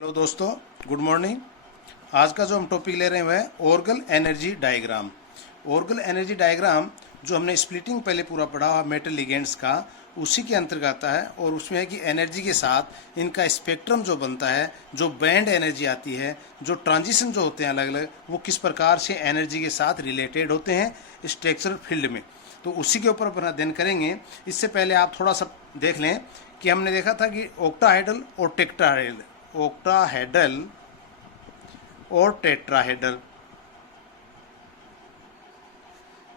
Hello दोस्तों, good morning. आज का जो हम टॉपिक ले रहे हैं वह है Orgel energy diagram. Orgel energy diagram जो हमने स्प्लिटिंग पहले पूरा पढ़ा मेटल लिगेंड्स का, उसी के अंतर्गत आता है। और उसमें है कि एनर्जी के साथ इनका स्पेक्ट्रम जो बनता है, जो बैंड एनर्जी आती है, जो ट्रांजिशन जो होते हैं अलग अलग, वो किस प्रकार से एनर्जी के साथ रिलेटेड होते हैं स्ट्रक्चरल फील्ड में। तो उसी के ऊपर अपन अध्ययन करेंगे। इससे पहले आप थोड़ा सा देख लें कि हमने देखा था कि ऑक्टाहेड्रल और टेट्राहेड्रल, ऑक्टाहेड्रल और टेट्राहेड्रल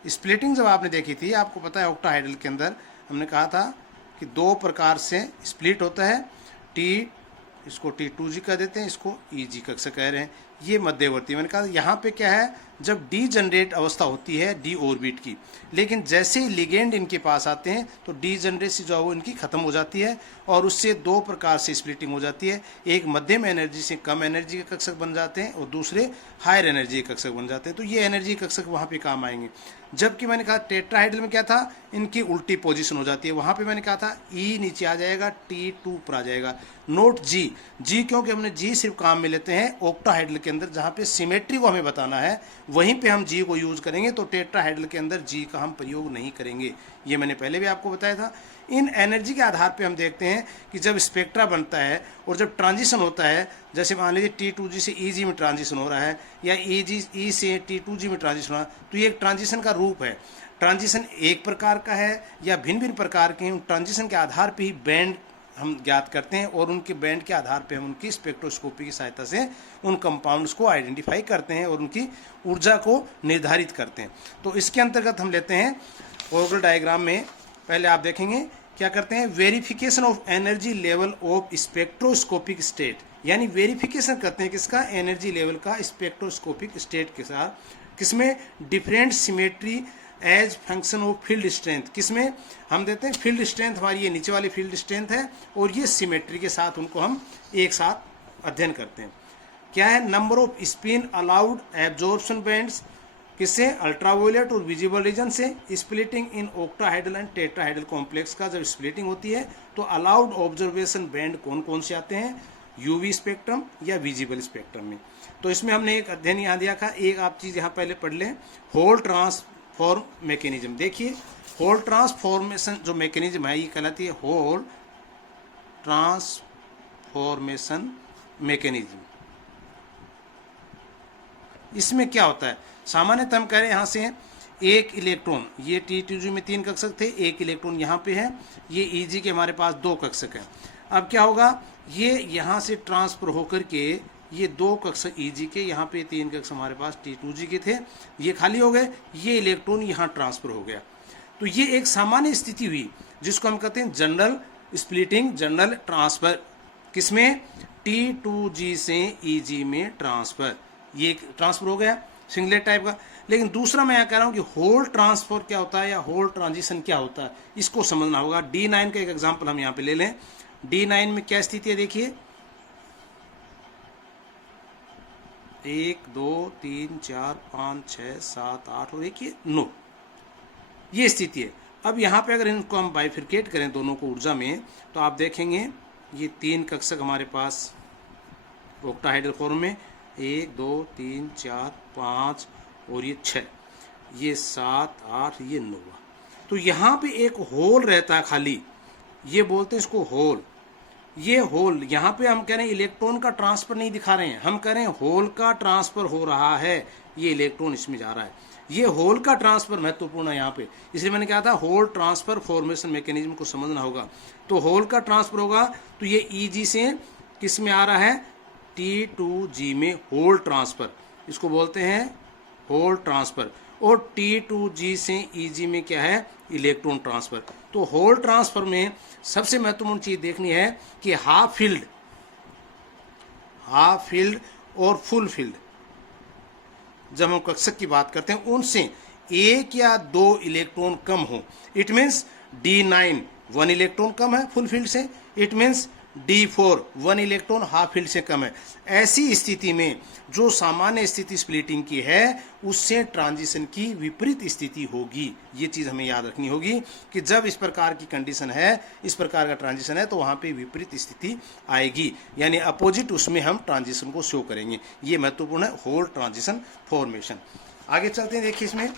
स्प्लिटिंग जब आपने देखी थी, आपको पता है ऑक्टाहेड्रल के अंदर हमने कहा था कि दो प्रकार से स्प्लिट होता है। टी, इसको T2G कह देते हैं, इसको EG कक्षा कह रहे हैं। ये मध्यवर्ती, मैंने कहा यहाँ पे क्या है, जब डी जनरेट अवस्था होती है डी ऑर्बिट की, लेकिन जैसे ही लिगेंड इनके पास आते हैं तो डी जनरेट जो है वो इनकी खत्म हो जाती है और उससे दो प्रकार से स्प्लिटिंग हो जाती है। एक मध्यम एनर्जी से कम एनर्जी के कक्षक बन जाते हैं और दूसरे हायर एनर्जी के कक्षक बन जाते हैं। तो ये एनर्जी कक्षक वहाँ पे काम आएंगे। जबकि मैंने कहा टेट्राहेड्रल में क्या था, इनकी उल्टी पोजीशन हो जाती है। वहाँ पे मैंने कहा था E नीचे आ जाएगा, T2 पर आ जाएगा, नोट G क्योंकि हमने G सिर्फ काम में लेते हैं ऑक्टाहेड्रल के अंदर, जहाँ पे सिमेट्री को हमें बताना है वहीं पे हम G को यूज करेंगे। तो टेट्राहेड्रल के अंदर G का हम प्रयोग नहीं करेंगे, ये मैंने पहले भी आपको बताया था। इन एनर्जी के आधार पे हम देखते हैं कि जब स्पेक्ट्रा बनता है और जब ट्रांजिशन होता है, जैसे मान लीजिए T2G से EG में ट्रांजिशन हो रहा है या E से T2G में ट्रांजिशन हो रहा है, तो ये एक ट्रांजिशन का रूप है। ट्रांजिशन एक प्रकार का है या भिन्न भिन्न प्रकार के हैं। ट्रांजिशन के आधार पर ही बैंड हम ज्ञात करते हैं और उनके बैंड के आधार पे हम उनकी स्पेक्ट्रोस्कोपी की सहायता से उन कंपाउंड्स को आइडेंटिफाई करते हैं और उनकी ऊर्जा को निर्धारित करते हैं। तो इसके अंतर्गत हम लेते हैं ऑर्गल डायग्राम में। पहले आप देखेंगे क्या करते हैं, verification of energy level of spectroscopic state, यानी वेरिफिकेशन करते हैं किसका, एनर्जी लेवल का स्पेक्ट्रोस्कोपिक स्टेट के साथ। किसमें, different symmetry as function of field strength. किसमें हम देते हैं, फील्ड स्ट्रेंथ हमारी ये नीचे वाली फील्ड स्ट्रेंथ है और ये सिमेट्री के साथ उनको हम एक साथ अध्ययन करते हैं। क्या है, number off spin allowed absorption bands, किससे, अल्ट्रावायलेट और विजिबल रीजन से। Splitting in octahedral and tetrahedral complex का जब स्प्लिटिंग होती है तो अलाउड ऑब्जर्वेशन बैंड कौन कौन से आते हैं, यूवी स्पेक्ट्रम या विजिबल स्पेक्ट्रम में। तो इसमें हमने एक अध्ययन यहाँ दिया था, एक आप चीज़ यहाँ पहले पढ़ लें, होल ट्रांसफॉर्म मैकेनिज्म। देखिए होल ट्रांसफॉर्मेशन जो मैकेनिज्म है ये कहलाती है होल ट्रांसफॉर्मेशन मैकेनिज्म। इसमें क्या होता है, सामान्यतः हम कह रहे हैं यहाँ से एक इलेक्ट्रॉन, ये T2G में 3 कक्षक थे, एक इलेक्ट्रॉन यहाँ पे है, ये EG के हमारे पास 2 कक्षक हैं। अब क्या होगा, ये यहाँ से ट्रांसफर होकर के ये 2 कक्षक EG के, यहाँ पे 3 कक्षक हमारे पास T2G के थे, ये खाली हो गए, ये इलेक्ट्रॉन यहाँ ट्रांसफर हो गया। तो ये एक सामान्य स्थिति हुई जिसको हम कहते हैं जनरल स्प्लिटिंग, जनरल ट्रांसफर। किसमें, T2G से EG में ट्रांसफर, ये ट्रांसफर हो गया सिंगलेट टाइप का। लेकिन दूसरा मैं यहाँ कह रहा हूँ कि होल ट्रांसफर क्या होता है या होल ट्रांजिशन क्या होता है, इसको समझना होगा। D9 का एक एग्जांपल हम यहाँ पे ले लें। D9 में क्या स्थिति है, देखिए 1 2 3 4 5 6 7 8 और देखिए 9, ये स्थिति है। अब यहाँ पे अगर इनको हम बाइफिरकेट करें दोनों को ऊर्जा में, तो आप देखेंगे ये 3 कक्षक हमारे पास ऑक्टाहेड्रल फॉर्म में, 1 2 3 4 5 और ये 6, ये 7 8, ये 9। तो यहाँ पे एक होल रहता है खाली, ये बोलते हैं इसको होल। ये होल यहाँ पे हम कह रहे हैं इलेक्ट्रॉन का ट्रांसफर नहीं दिखा रहे हैं, हम कह रहे हैं होल का ट्रांसफर हो रहा है, ये इलेक्ट्रॉन इसमें जा रहा है। ये होल का ट्रांसफर महत्वपूर्ण है यहाँ पे, इसलिए मैंने कहा था होल ट्रांसफर फॉर्मेशन मैकेनिज्म को समझना होगा। तो होल का ट्रांसफर होगा तो ये EG से किस में आ रहा है, T2G में होल ट्रांसफर, इसको बोलते हैं होल ट्रांसफर। और T2G से EG में क्या है, इलेक्ट्रॉन ट्रांसफर। तो होल ट्रांसफर में सबसे महत्वपूर्ण चीज देखनी है कि हाफ फील्ड और फुल फील्ड, जब हम कक्षक की बात करते हैं उनसे 1 या 2 इलेक्ट्रॉन कम हो। इट मीन्स D9 1 इलेक्ट्रॉन कम है फुल फील्ड से, it means D4 1 electron half field से कम है। ऐसी स्थिति में जो सामान्य स्थिति स्प्लिटिंग की है उससे ट्रांजिशन की विपरीत स्थिति होगी। ये चीज़ हमें याद रखनी होगी कि जब इस प्रकार की कंडीशन है, इस प्रकार का ट्रांजिशन है, तो वहाँ पे विपरीत स्थिति आएगी, यानी अपोजिट उसमें हम ट्रांजिशन को शो करेंगे। ये महत्वपूर्ण है होल ट्रांजिशन फॉर्मेशन। आगे चलते हैं, देखिए इसमें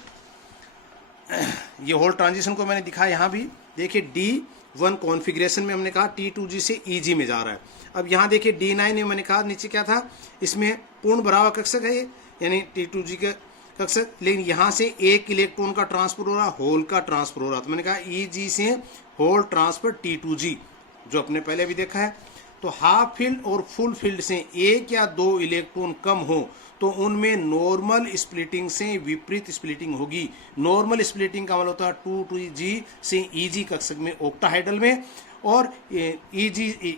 ये होल ट्रांजिशन को मैंने दिखाया यहाँ भी। देखिए D1 कॉन्फ़िगरेशन में हमने कहा T2G से EG में जा रहा है। अब यहाँ देखिए D9 में मैंने कहा नीचे क्या था, इसमें पूर्ण बराबर कक्षक है ये, यानी T2G का कक्षक, लेकिन यहाँ से एक इलेक्ट्रॉन का ट्रांसफर हो रहा, होल का ट्रांसफर हो रहा। तो मैंने कहा EG से होल ट्रांसफर T2G, जो अपने पहले भी देखा है। तो हाफ फील्ड और फुल फील्ड से एक या दो इलेक्ट्रॉन कम हो तो उनमें नॉर्मल स्प्लिटिंग से विपरीत स्प्लिटिंग होगी। नॉर्मल स्प्लिटिंग का मतलब होता है 2G से EG कक्षक में ऑक्टाहाइड्रल में, और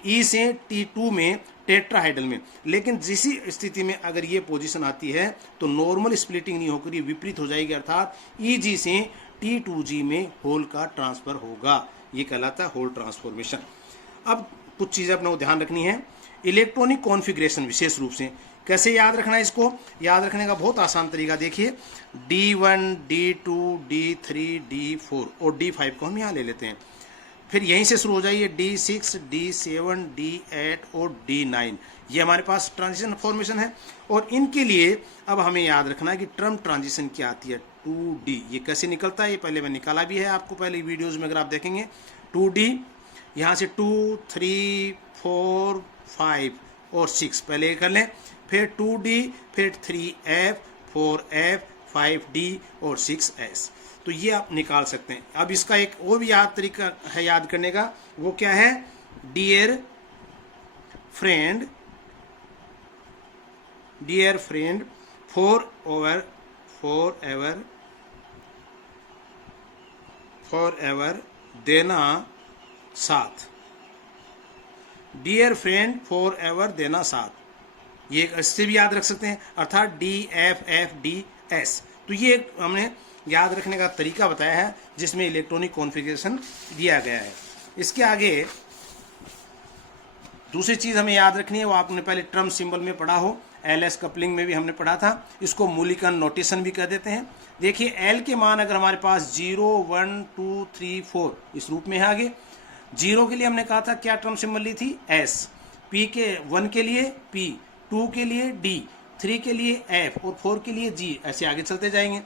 E से T2 में टेट्राहाइड्रल में। लेकिन जिस स्थिति में अगर ये पोजीशन आती है तो नॉर्मल स्प्लिटिंग नहीं होकर ये विपरीत हो जाएगी, अर्थात EG से T2G में होल का ट्रांसफर होगा। ये कहलाता है होल ट्रांसफॉर्मेशन। अब कुछ चीज़ें अपने को ध्यान रखनी है। इलेक्ट्रॉनिक कॉन्फ़िगरेशन विशेष रूप से कैसे याद रखना है, इसको याद रखने का बहुत आसान तरीका देखिए। D1, D2, D3, D4 और D5 को हम यहाँ ले लेते हैं। फिर यहीं से शुरू हो जाइए D6, D7, D8 और D9। ये हमारे पास ट्रांजिशन फॉर्मेशन है। और इनके लिए अब हमें याद रखना है कि टर्म ट्रांजिशन क्या आती है, 2D। ये कैसे निकलता है, ये पहले मैं निकाला भी है आपको पहले वीडियोज़ में, अगर आप देखेंगे 2D, यहाँ से 2, 3, 4, 5 और 6 पहले कर लें, फिर 2D, फिर 3F, 4F, 5D और 6S। तो ये आप निकाल सकते हैं। अब इसका एक और भी तरीका है याद करने का, वो क्या है, डियर फ्रेंड फॉर एवर देना साथ। डियर फ्रेंड फॉर एवर देना साथ, ये इससे भी याद रख सकते हैं, अर्थात DFFDS। तो ये हमने याद रखने का तरीका बताया है जिसमें इलेक्ट्रॉनिक कॉन्फ़िगरेशन दिया गया है। इसके आगे दूसरी चीज़ हमें याद रखनी है, वो आपने पहले ट्रम सिंबल में पढ़ा हो, LS कपलिंग में भी हमने पढ़ा था, इसको मूलिकन नोटेशन भी कह देते हैं। देखिए L के मान अगर हमारे पास 0, 1, 2, 3, 4 इस रूप में है। आगे 0 के लिए हमने कहा था क्या टर्म सिंबल ली थी, S, P के 1 के लिए P, 2 के लिए D, 3 के लिए F और 4 के लिए G, ऐसे आगे चलते जाएंगे।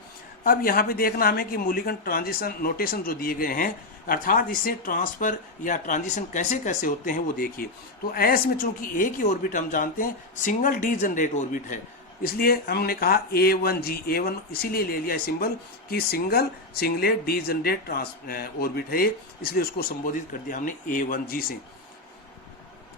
अब यहाँ पे देखना हमें कि मूलिकन ट्रांजिशन नोटेशन जो दिए गए हैं, अर्थात इससे ट्रांसफ़र या ट्रांजिशन कैसे कैसे होते हैं वो देखिए। तो एस में चूंकि एक ही ऑर्बिट हम जानते हैं, सिंगल डी जनरेट ऑर्बिट है, इसलिए हमने कहा A1G, A1 इसीलिए ले लिया सिंबल कि सिंगलेट डी जनरेट ऑर्बिट है, इसलिए उसको संबोधित कर दिया हमने A1G से।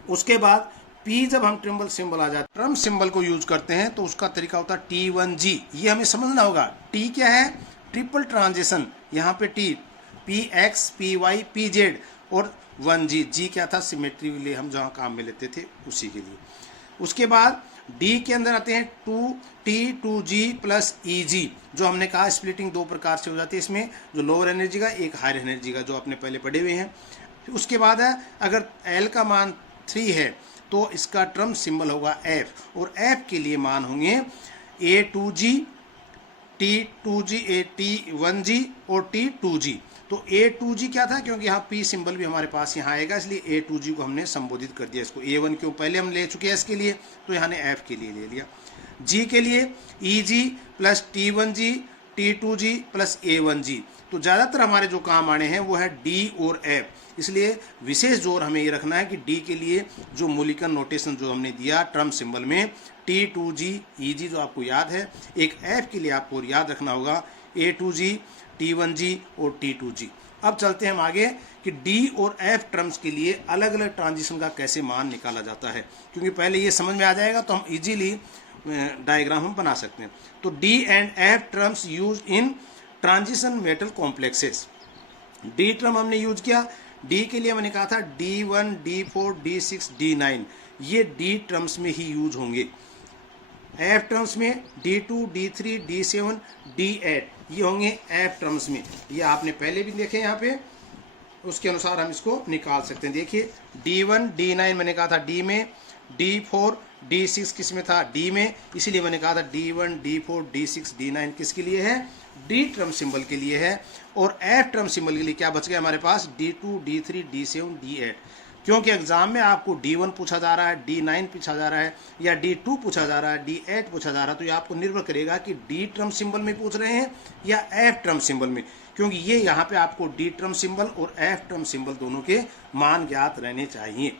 उसके बाद P जब हम ट्रिम्बल सिंबल आ जाता है, ट्रम सिंबल को यूज करते हैं तो उसका तरीका होता है T1G। ये हमें समझना होगा, T क्या है, ट्रिपल ट्रांजिशन, यहाँ पे T PX, PY, PZ और 1G, G क्या था, सिमेट्री के लिए हम जहाँ काम में लेते थे उसी के लिए। उसके बाद D के अंदर आते हैं 2T2G प्लस EG, जो हमने कहा स्प्लिटिंग दो प्रकार से हो जाती है इसमें, जो लोअर एनर्जी का, एक हायर एनर्जी का, जो आपने पहले पढ़े हुए हैं। उसके बाद है अगर L का मान 3 है तो इसका ट्रम सिंबल होगा F, और F के लिए मान होंगे A2G, T2G, T1G और T2G। तो A2G क्या था, क्योंकि यहाँ P सिंबल भी हमारे पास यहाँ आएगा, इसलिए A2G को हमने संबोधित कर दिया। इसको A1 के पहले हम ले चुके हैं S के लिए, तो यहाँ ने F के लिए ले लिया। G के लिए EG plus T1G, T2G plus A1G। तो ज़्यादातर हमारे जो काम आने हैं वो है D और F, इसलिए विशेष जोर हमें ये रखना है कि D के लिए जो मूलिकन नोटेशन जो हमने दिया ट्रम सिंबल में, T2G, EG जो आपको याद है, एक F के लिए आपको याद रखना होगा A2G, T1G और T2G। अब चलते हैं हम आगे कि D और F ट्रम्स के लिए अलग अलग ट्रांजिशन का कैसे मान निकाला जाता है, क्योंकि पहले ये समझ में आ जाएगा तो हम इजीली डायग्राम हम बना सकते हैं। तो D and F terms use in transition metal complexes. D term हमने यूज किया, D के लिए मैंने कहा था D1, D4, D6, D9, ये D ट्रम्स में ही यूज होंगे। F ट्रम्स में D2, D3, D7, D8 ये होंगे F ट्रम्स में। ये आपने पहले भी देखे यहाँ पे उसके अनुसार हम इसको निकाल सकते हैं। देखिए D1 D9 मैंने कहा था डी में, D4 D6 किस में था, डी में, इसीलिए मैंने कहा था D1 D4 D6 D9 किसके लिए है, डी टर्म सिंबल के लिए है। और F टर्म सिंबल के लिए क्या बच गया हमारे पास, D2 D3 D7 D8। क्योंकि एग्जाम में आपको D1 पूछा जा रहा है, D9 पूछा जा रहा है, या D2 पूछा जा रहा है, D8 पूछा जा रहा है, तो ये आपको निर्भर करेगा कि D टर्म सिंबल में पूछ रहे हैं या F टर्म सिंबल में, क्योंकि ये यहाँ पे आपको D टर्म सिंबल और F टर्म सिंबल दोनों के मान ज्ञात रहने चाहिए।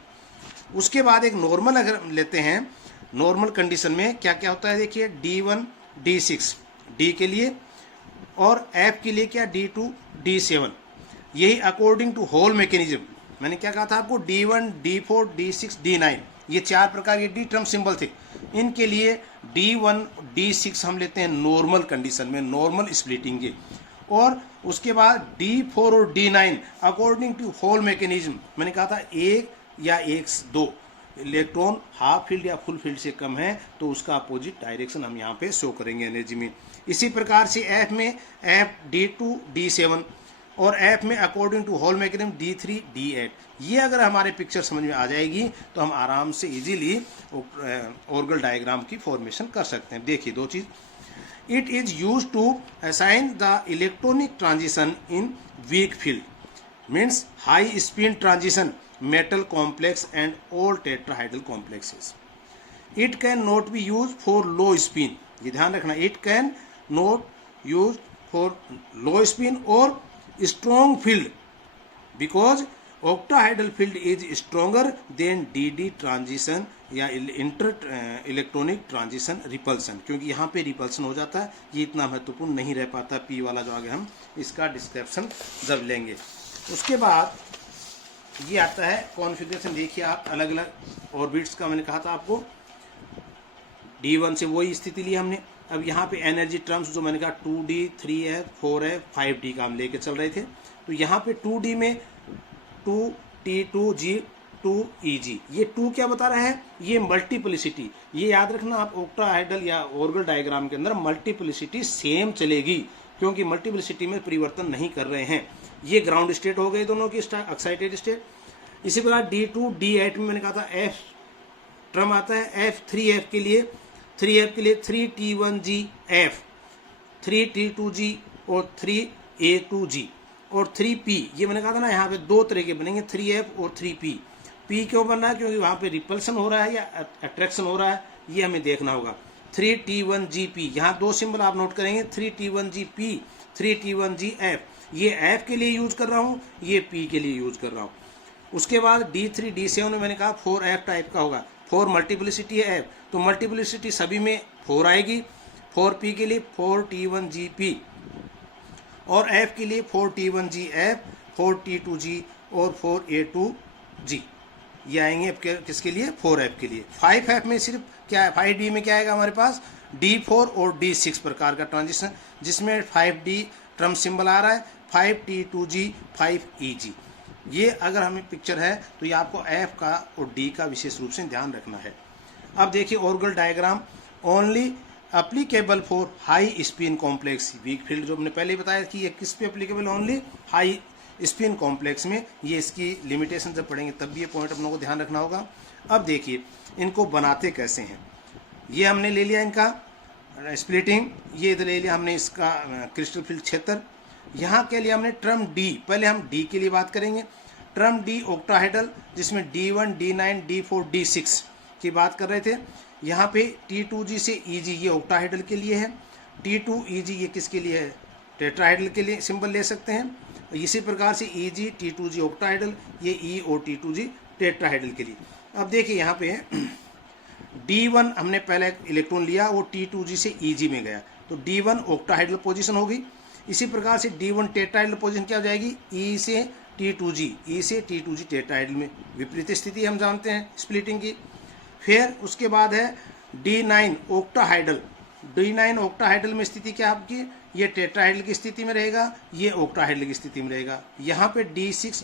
उसके बाद एक नॉर्मल अगर लेते हैं, नॉर्मल कंडीशन में क्या क्या होता है, देखिए D1 D6 D के लिए, और F के लिए क्या D2 D7। यही अकॉर्डिंग टू होल मैकेनिज्म, मैंने क्या कहा था आपको, D1 D4 D6 D9, ये चार प्रकार के डी टर्म सिंबल थे। इनके लिए D1 D6 हम लेते हैं नॉर्मल कंडीशन में, नॉर्मल स्प्लिटिंग के, और उसके बाद D4 और D9 according to whole mechanism, मैंने कहा था एक या एक दो इलेक्ट्रॉन हाफ फील्ड या फुल फील्ड से कम है तो उसका अपोजिट डायरेक्शन हम यहाँ पे शो करेंगे एनर्जी में। इसी प्रकार से F में F D2 D7 और F में according to whole mechanism D3 D8। ये अगर हमारे पिक्चर समझ में आ जाएगी तो हम आराम से इजीली ऑर्गल डायग्राम की फॉर्मेशन कर सकते हैं। देखिए दो चीज़, it is use to assign the electronic transition in weak field, means high spin transition, metal complex and all tetrahedral complexes. It can not be used for low spin, ये ध्यान रखना, it can not used for low spin or strong field because octahedral field is stronger than DD transition या inter electronic transition repulsion, क्योंकि यहाँ पे repulsion हो जाता है, ये इतना महत्वपूर्ण नहीं रह पाता। पी वाला जो आगे हम इसका डिस्क्रिप्शन जब लेंगे। उसके बाद ये आता है कॉन्फ़िगरेशन, देखिए आप अलग अलग ऑर्बिट्स का, मैंने कहा था आपको D1 से वही स्थिति ली हमने। अब यहाँ पे एनर्जी टर्म्स जो मैंने कहा 2D 3F 4F 5D का हम लेके चल रहे थे, तो यहाँ पे 2D में 2T2G 2EG, ये 2 क्या बता रहा है, ये मल्टीप्लिसिटी। ये याद रखना आप, ऑक्टाहेड्रल या ऑर्गल डायग्राम के अंदर मल्टीप्लिसिटी सेम चलेगी, क्योंकि मल्टीप्लिसिटी में परिवर्तन नहीं कर रहे हैं। ये ग्राउंड स्टेट हो गए दोनों की एक्साइटेड स्टेट। इसी प्रकार D2 D8 में मैंने कहा था F टर्म आता है, F 3F के लिए 3T1G F, 3T2G और 3A2G और 3P। ये मैंने कहा था ना, यहाँ पे दो तरह के बनेंगे, 3F और 3P। P क्यों बन रहा है, क्योंकि वहाँ पे रिपल्सन हो रहा है या अट्रैक्शन हो रहा है, ये हमें देखना होगा। 3T1GP, यहाँ दो सिंबल आप नोट करेंगे, 3T1GP 3T1GF, ये F के लिए यूज कर रहा हूँ, ये P के लिए यूज कर रहा हूँ। उसके बाद D3 D7 में मैंने कहा 4F टाइप का होगा, 4 मल्टीप्लिसिटी है F, तो मल्टीप्लिसिटी सभी में 4 आएगी। 4P के लिए 4T1GP और F के लिए 4T1GF 4T2G और 4A2G, ये आएंगे किसके लिए, 4F के लिए। 5F में सिर्फ क्या है, 5D में क्या आएगा हमारे पास, D4 और D6 प्रकार का ट्रांजिशन, जिसमें 5D टर्म सिंबल आ रहा है, 5T2G 5EG। ये अगर हमें पिक्चर है तो ये आपको F का और D का विशेष रूप से ध्यान रखना है। अब देखिए Orgel diagram, only applicable for high spin complex weak field, जो हमने पहले बताया कि ये किस पे applicable, only high spin complex में। ये इसकी लिमिटेशन जब पढ़ेंगे तब भी ये पॉइंट अपनों को ध्यान रखना होगा। अब देखिए इनको बनाते कैसे हैं, ये हमने ले लिया इनका स्प्लिटिंग, ये इधर ले लिया हमने इसका क्रिस्टल फील्ड क्षेत्र। यहाँ के लिए हमने टर्म D, पहले हम D के लिए बात करेंगे। टर्म D ऑक्टाहेड्रल, जिसमें D1 D9 D4 D6 की बात कर रहे थे। यहाँ पे T2G से EG, ये ऑक्टाहेड्रल के लिए है। T2EG ये किसके लिए है, टेट्राहेड्रल के लिए सिंबल ले सकते हैं। इसी प्रकार से EG T2G ऑक्टाहेड्रल, ये E और T2G टेट्राहेड्रल के लिए। अब देखिए यहाँ पे D1 हमने पहले इलेक्ट्रॉन लिया, वो T2G से EG में गया, तो D1 ऑक्टाहेड्रल पोजीशन होगी। इसी प्रकार से D1 टेट्राहेड्रल पोजीशन क्या हो जाएगी, E से T2G टेट्राहेड्रल में, विपरीत स्थिति हम जानते हैं स्प्लिटिंग की। फिर उसके बाद है D9 ऑक्टाहाइड्रल। D9 ऑक्टाहाइड्रल में स्थिति क्या आपकी, ये टेट्राहाइड्रल की स्थिति में रहेगा, ये ऑक्टाहाइड्रल की स्थिति में रहेगा। यहाँ पे D6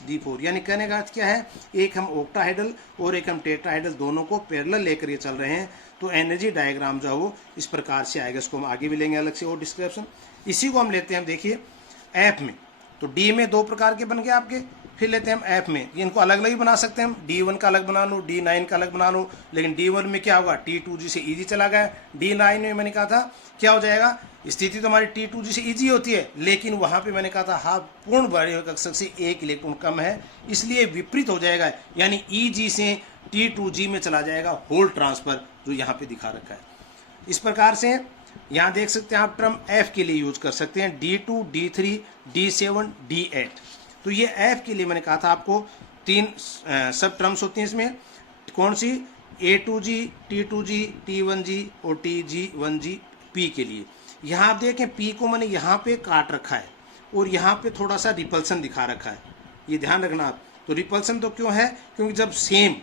D4 यानी कहने का अर्थ क्या है, एक हम ऑक्टाहाइड्रल और एक हम टेट्राहाइड्रल दोनों को पैरेलल लेकर ये चल रहे हैं, तो एनर्जी डायग्राम जो है वो इस प्रकार से आएगा। इसको हम आगे भी लेंगे अलग से और डिस्क्रिप्शन। इसी को हम लेते हैं, देखिए F में तो डी में 2 प्रकार के बन गए आपके। फिर लेते हैं हम एफ में, ये इनको अलग अलग ही बना सकते हैं हम, D1 का अलग बना लो, D9 का अलग बना लो, लेकिन D1 में क्या होगा, T2G से EG चला गया। D9 में मैंने कहा था क्या हो जाएगा, स्थिति तो हमारी T2G से EG होती है, लेकिन वहाँ पे मैंने कहा था हाँ पूर्ण बाह्य कक्षक से 1 इलेक्ट्रॉन कम है, इसलिए विपरीत हो जाएगा, यानी EG से T2G में चला जाएगा होल ट्रांसफर, जो यहाँ पे दिखा रखा है। इस प्रकार से यहाँ देख सकते हैं आप टर्म F के लिए यूज कर सकते हैं, D2, D3, D7, D8। तो ये F के लिए मैंने कहा था आपको 3 सब टर्म्स होती हैं इसमें, कौन सी, A2G, T2G, T1G और TG1G P के लिए। यहाँ आप देखें P को मैंने यहाँ पे काट रखा है और यहाँ पे थोड़ा सा रिपल्सन दिखा रखा है, ये ध्यान रखना आप। तो रिपल्सन तो क्यों है, क्योंकि जब सेम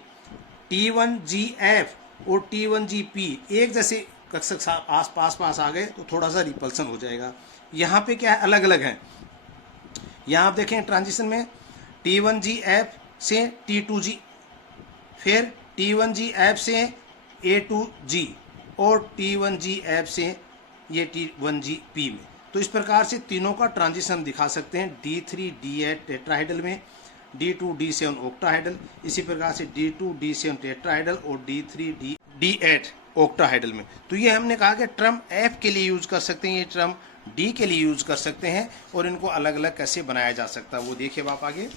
T1GF और T1GP एक जैसे कक्षक आस पास आ गए तो थोड़ा सा रिपल्सन हो जाएगा। यहाँ पे क्या है, अलग अलग है। यहाँ आप देखें ट्रांजिशन में T1GF से T2G, फिर T1GF से A2G और T1GF से ये T1GP में। तो इस प्रकार से तीनों का ट्रांजिशन दिखा सकते हैं, D3 D8 टेट्राहाइडल में, D2 D7 ऑक्टाहाइडल, इसी प्रकार से D2 D7 टेट्राहाइडल और D3 D8 ऑक्टाहाइडल में। तो ये हमने कहा कि टर्म F के लिए यूज कर सकते हैं, ये टर्म D के लिए यूज कर सकते हैं, और इनको अलग अलग कैसे बनाया जा सकता है वो देखिए आप आगे।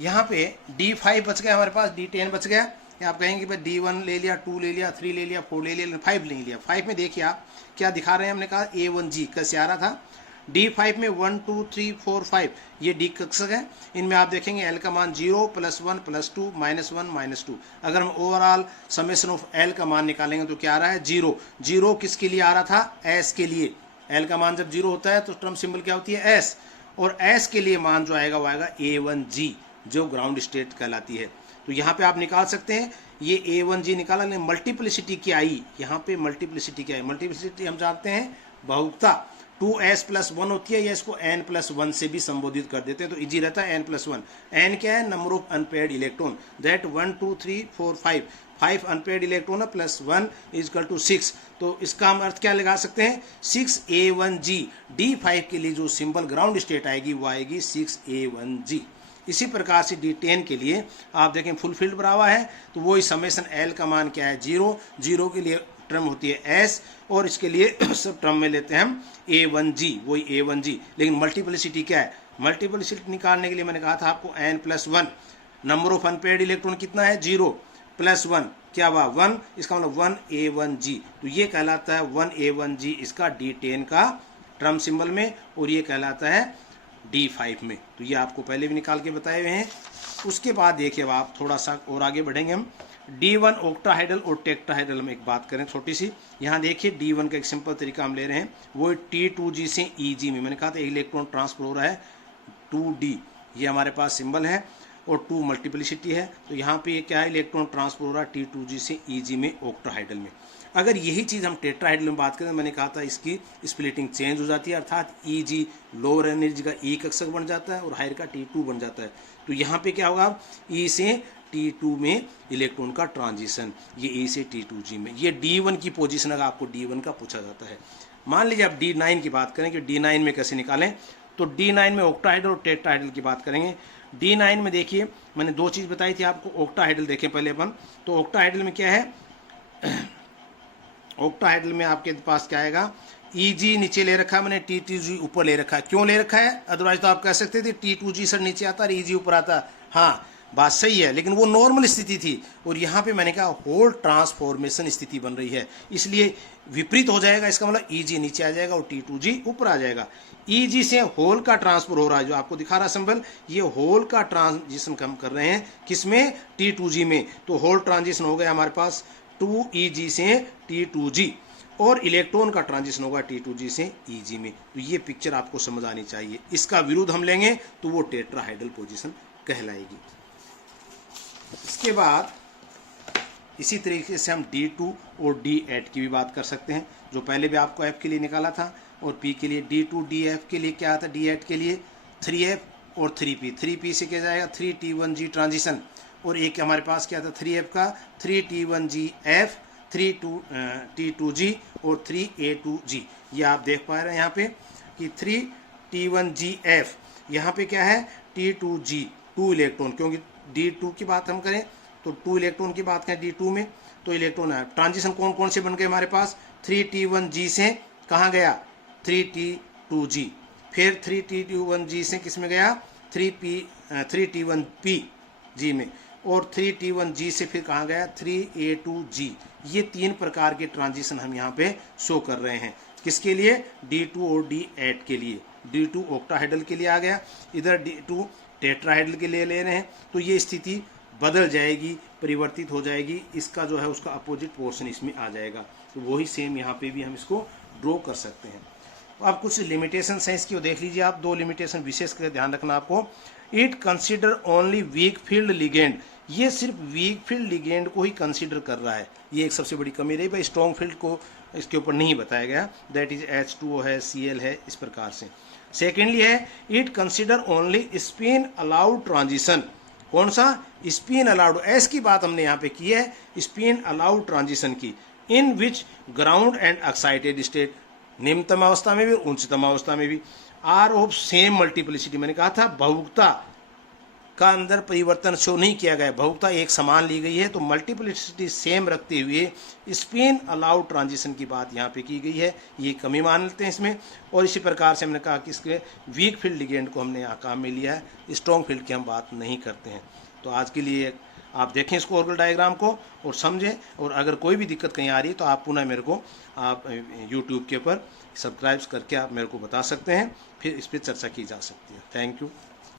यहाँ पे D5 बच गया हमारे पास, D10 बच गया। आप कहेंगे भाई D1 ले लिया, 2 ले लिया, 3 ले लिया, 4 ले लिया, 5 ले लिया। 5 में देखिए आप क्या दिखा रहे हैं, हमने कहा A1G कैसे आ रहा था। D5 में 1 2 3 4 5 ये D कक्षक है, इनमें आप देखेंगे L का मान 0 +1 +2 -1 -2। अगर हम ओवरऑल समेशन ऑफ L का मान निकालेंगे तो क्या आ रहा है, 0। 0 किसके लिए आ रहा था, S के लिए। L का मान जब 0 होता है तो टर्म सिंबल क्या होती है, S, और S के लिए मान जो आएगा वो आएगा A1G, जो ग्राउंड स्टेट कहलाती है। तो यहाँ पे आप निकाल सकते हैं, ये A1G निकाला, लेकिन मल्टीप्लिसिटी क्या आई, यहाँ पे मल्टीप्लिसिटी क्या है, मल्टीप्लिसिटी हम जानते हैं बहुता 2s+1 होती है, या इसको n+1 से भी संबोधित कर देते हैं, तो इजी रहता है n+1। n क्या है, number of unpaired electron, that 1 2 3 4 5 unpaired electron +1 = 6। तो इसका हम अर्थ क्या लगा सकते हैं, 6A1G। D5 के लिए जो सिंबल ग्राउंड स्टेट आएगी वो आएगी 6A1G। इसी प्रकार से D10 के लिए आप देखें फुलफिल्ड बना हुआ है, तो वही समेशन L का मान क्या है, 0। 0 के लिए टर्म होती है S, और इसके लिए सब टर्म में लेते हैं हम A1G, वही A1G। लेकिन मल्टीप्लिसिटी क्या है, मल्टीप्लिसिटी निकालने के लिए मैंने कहा था आपको n+1, number of unpaired electron कितना है, 0 +1 क्या हुआ, 1, इसका मतलब 1A1G। तो ये कहलाता है 1A1G इसका D10 का टर्म सिंबल में, और ये कहलाता है D5 में। तो ये आपको पहले भी निकाल के बताए हुए हैं। उसके बाद देखिए आप थोड़ा सा और आगे बढ़ेंगे हम, D1 ऑक्टाहाइडल और टेट्राहाइडल में एक बात करें छोटी सी। यहाँ देखिए D1 का एक सिंपल तरीका हम ले रहे हैं, वो T2G से EG में। मैंने कहा था इलेक्ट्रॉन ट्रांसफर हो रहा है 2D, ये हमारे पास सिंबल है, और 2 मल्टीप्लिसिटी है। तो यहाँ पे क्या है, इलेक्ट्रॉन ट्रांसफर हो रहा है T2G से EG में ऑक्टाहाइडल में। अगर यही चीज़ हम टेट्राहाइडल में बात करें, मैंने कहा था इसकी स्प्लिटिंग चेंज हो जाती है, अर्थात EG लोअर एनर्जी का E कक्षक बन जाता है और हायर का T2 बन जाता है। तो यहाँ पे क्या होगा, E से T2 में इलेक्ट्रॉन का ट्रांजिशन, ये E से T2G में। ये D1 की पोजीशन अगर आपको D1 का पूछा जाता है। मान लीजिए आप D9 की बात करें कि D9 में कैसे निकालें, तो D9 में ऑक्टाहाइडल और टेट्राहाइडल की बात करेंगे। D9 में देखिए मैंने 2 चीज़ बताई थी आपको। ऑक्टाहाइडल देखें पहले अपन, तो ऑक्टाहाइडल में क्या है, ऑक्टाहाइडल में आपके पास क्या आएगा, EG नीचे ले रखा है मैंने, T2G ऊपर ले रखा है। क्यों ले रखा है, अदरवाइज तो आप कह सकते थे T2G सर नीचे आता है, EG ऊपर आता। हाँ बात सही है, लेकिन वो नॉर्मल स्थिति थी, और यहाँ पे मैंने कहा होल ट्रांसफॉर्मेशन स्थिति बन रही है, इसलिए विपरीत हो जाएगा। इसका मतलब EG नीचे आ जाएगा और T2G ऊपर आ जाएगा। EG से होल का ट्रांसफर हो रहा है, जो आपको दिखा रहा सिंबल, ये होल का ट्रांजिशन हम कर रहे हैं किसमें, T2G में। तो होल ट्रांजिशन हो गया हमारे पास 2EG से T2G, और इलेक्ट्रॉन का ट्रांजिशन होगा T2G से EG में। तो ये पिक्चर आपको समझ आनी चाहिए। इसका विरुद्ध हम लेंगे तो वो टेट्राहाइडल पोजीशन कहलाएगी। इसके बाद इसी तरीके से हम D2 और D8 की भी बात कर सकते हैं, जो पहले भी आपको F के लिए निकाला था, और P के लिए D2 DF के लिए क्या आता है, D8 के लिए 3F और 3P। 3P से क्या जाएगा, 3T1G ट्रांजिशन, और एक हमारे पास क्या था 3F का, 3T1GF, 3T2G और 3A2G। ये आप देख पा रहे हैं यहाँ पे कि 3T1GF यहाँ पे क्या है T2G 2 इलेक्ट्रॉन, क्योंकि D2 की बात हम करें तो 2 इलेक्ट्रॉन की बात करें D2 में तो इलेक्ट्रॉन है। ट्रांजिशन कौन कौन से बन गए हमारे पास, 3T1G से कहाँ गया 3T2G, फिर 3T1G से किस में गया 3T1P में, और 3T1G से फिर कहाँ गया 3A2G। ये 3 प्रकार के ट्रांजिशन हम यहाँ पे शो कर रहे हैं। किसके लिए, D2 और D8 के लिए। D2 ऑक्टाहाइड्रल के लिए आ गया, इधर D2 टेट्राहाइड्रल के लिए ले रहे हैं, तो ये स्थिति बदल जाएगी, परिवर्तित हो जाएगी, इसका जो है उसका अपोजिट पोर्शन इसमें आ जाएगा। तो वही सेम यहाँ पे भी हम इसको ड्रॉ कर सकते हैं। तो अब कुछ लिमिटेशन है इसकी, देख लीजिए आप। 2 लिमिटेशन विशेष कर ध्यान रखना आपको। It consider only weak field ligand, ये सिर्फ वीक फील्ड लिगेंड को ही कंसिडर कर रहा है। ये एक सबसे बड़ी कमी रही भाई, स्ट्रॉन्ग फील्ड को इसके ऊपर नहीं बताया गया, दैट इज H2O है, Cl है, इस प्रकार से। सेकेंडली है it consider only spin allowed transition, कौन सा स्पिन अलाउड, एस की बात हमने यहाँ पे की है, स्पिन अलाउड ट्रांजिशन की, इन विच ग्राउंड एंड एक्साइटेड स्टेट, निम्नतम अवस्था में भी और उच्चतम अवस्था में भी, आर ऑफ सेम मल्टीप्लिसिटी। मैंने कहा था बहुता का अंदर परिवर्तन शो नहीं किया गया, बहुता एक समान ली गई है, तो मल्टीप्लिसिटी सेम रखते हुए स्पिन अलाउड ट्रांजिशन की बात यहाँ पे की गई है, ये कमी मान लेते हैं इसमें। और इसी प्रकार से हमने कहा कि इसके वीक फील्ड लिगेंड को हमने यहाँ काम में लिया है, स्ट्रॉन्ग फील्ड की हम बात नहीं करते हैं। तो आज के लिए आप देखें इसको ऑर्बिटल डायग्राम को और समझें, और अगर कोई भी दिक्कत कहीं आ रही है तो आप पुनः मेरे को आप यूट्यूब के ऊपर सब्सक्राइब करके आप मेरे को बता सकते हैं, फिर इस पर चर्चा की जा सकती है। Thank you.